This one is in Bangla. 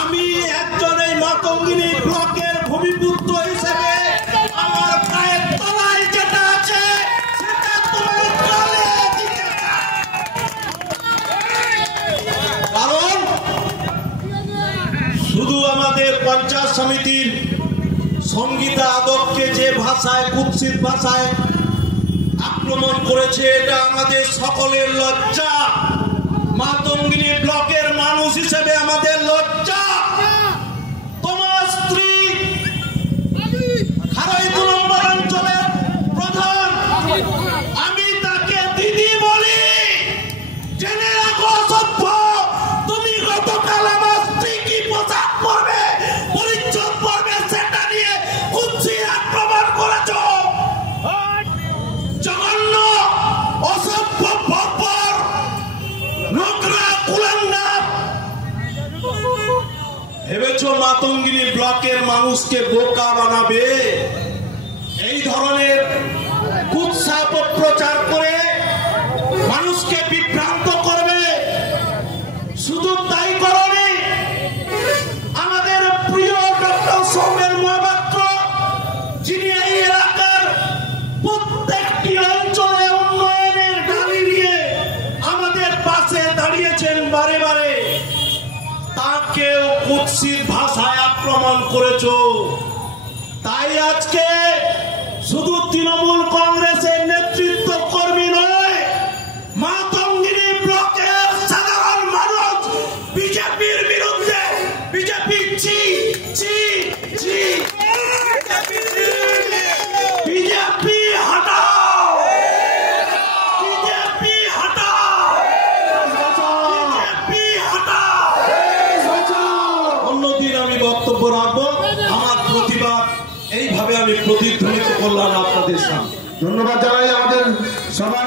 আমি একজন এই মাতঙ্গিনী ব্লকের ভূমিপুত্র হিসেবে আমার পায়ের তলায় যেটা আছে সেটা তুমি উঠালে দিতে চাও। কারণ শুধু আমাদের পঞ্চায়েত সমিতির সংগীতা আদবকে যে ভাষায় কুৎসিত ভাষায় আক্রমণ করেছে এটা আমাদের সকলের লজ্জা। মাতঙ্গিনী ব্লকের মানুষ হিসেবে আমাদের লজ্জা। তোমার স্ত্রী খারাই 2 নম্বর অঞ্চলের প্রধান, আমি তাকে দিদি বলি। জেনে রাখো সভ্য, তুমি গতকাল আমার স্ত্রী কি পোশাক পরবে পরিচ্ছদ পরবে সেটা নিয়ে কুৎসি আক্রমণ করেছ। জঘন্য অসভ্য বর্বর নোংরা কুলাঙ্গার। ভেবেছো মাতঙ্গিনী ব্লকের মানুষকে বোকা বানাবে? এই ধরনের কুৎসা প্রচার করে মানুষকে বিভ্রান্ত করবে। শুধু তাই করনি, আমাদের প্রিয় ডক্টর সৌমেন মহাপাত্র, যিনি এই এলাকার প্রত্যেকটি অঞ্চলে উন্নয়নের ডালি নিয়ে আমাদের পাশে দাঁড়িয়েছেন বারে বারে, তাকেও কুৎসিত ভাষায় আক্রমণ করেছো। তাই আজকে শুধু তৃণমূল কংগ্রেসের নেতৃত্ব কর্মী নয়, মাতঙ্গিনী ব্লকের সাধারণ মানুষ বিজেপির বিরুদ্ধে বিজেপি ছি ছি ছি বিজেপি হটাও, বিজেপি হটাও, বিজেপি হটাও। অন্যদিন আমি বক্তব্য রাখবো। আমার প্রতিবাদ এইভাবে আমি প্রতিধ্বনিত করলাম আপনাদের সামনে। ধন্যবাদ জানাই আমাদের সবার